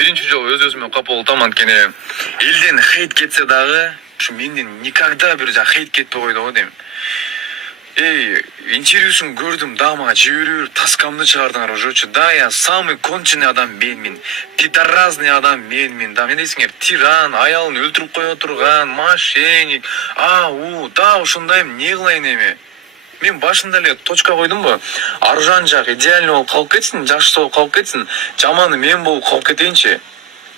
Биринчи жолу өз-өзүмө капа болтом, анткени элден хейт кетсе дагы, ушу менден никогда бир хейт кетпей койду го дейм. Интервьюсун көрдүм, да мага жиберип таскамды чыгардыңар ужочу. Да, я самый конченый адам менмин, пидорасный адам менмин. Да, мен дейсиңер, тиран, аялын өлтүрүп кое турган, мошенник, да, ушундайм, не кылайын эми? Мен башында эле точка койдумбу. Аружан жак идеальный болуп калып кетсин, жакшы болуп калып кетсин, жаманы мен болуп калып кетейинчи.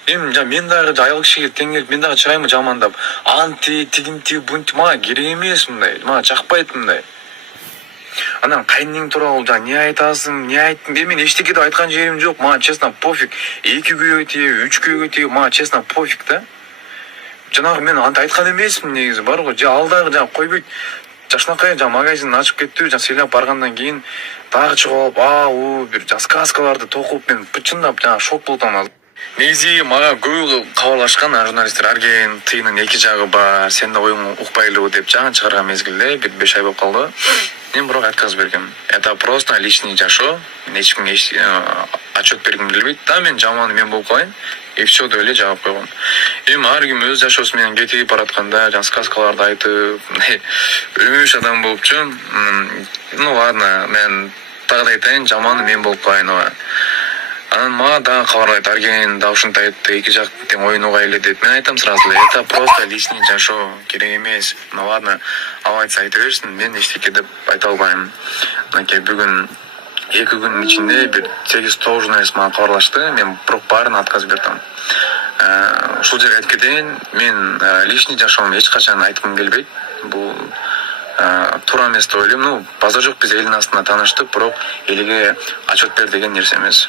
Мен дагы аял кишиге тең келип, мен дагы чыгайынбы жамандап, анти, тигинти, бунти, мага керек эмес мындай, мага жакпайт мындай. Анан кайныңың тууралуу да не айтасың, не айттың? Мен эчтеке деп айткан жерим жок. Мага честно пофиг. 2 күйгө тийиби, 3 күйгө тийиби, мага честно пофиг да. Жанагы мен антип айткан эмесмин негизи, бар го. Ал дагы койбойт. Жакшынакай магазин ачып кеттиби, сыйлап баргандан кийин дагы чыгып алып, бир сказкаларды токуп, мен чындап шок болдум. Негизи мага көбү кабарлашкан журналисттер, Арген тыйынын 2 жагы бар, сен да оюң укпай эле деп жаңы чыгарган мезгилде, бир 5 ай болуп калды. Мен бирок отказ бергем. Это просто личный жашоо. Эч кимге отчет бергим келбейт. Да, мен жаманы мен болуп калайын. И все деп эле жаап койгом. Эми ар ким өз жашоосу менен кетип баратканда, сказкаларды айтып, өлмөш адам болупчу. Ну ладно, мен так да айтайын, жаманы мен болуп калайын. Анан мага дагы кабарлайт, Арген да ушунтай айтты, 2 жак тең оюнуга эле деп. Мен айтам сразу эле, это просто личный жашоо, керек эмес. Ну ладно, ал айтса айта берсин, мен эчтеке деп айта албайм. Мынакей бүгүн 2 күнүн ичинде бир 8-9 журналист мага кабарлашты, мен бирок баарына отказ бердим. Ушул жерге айтып кетейин, мен личный жашоомду эч качан айткым келбейт. Бул туура эмес деп ойлойм. Базар жок, биз элдин астында тааныштык, бирок элге отчет бер деген нерсе эмес.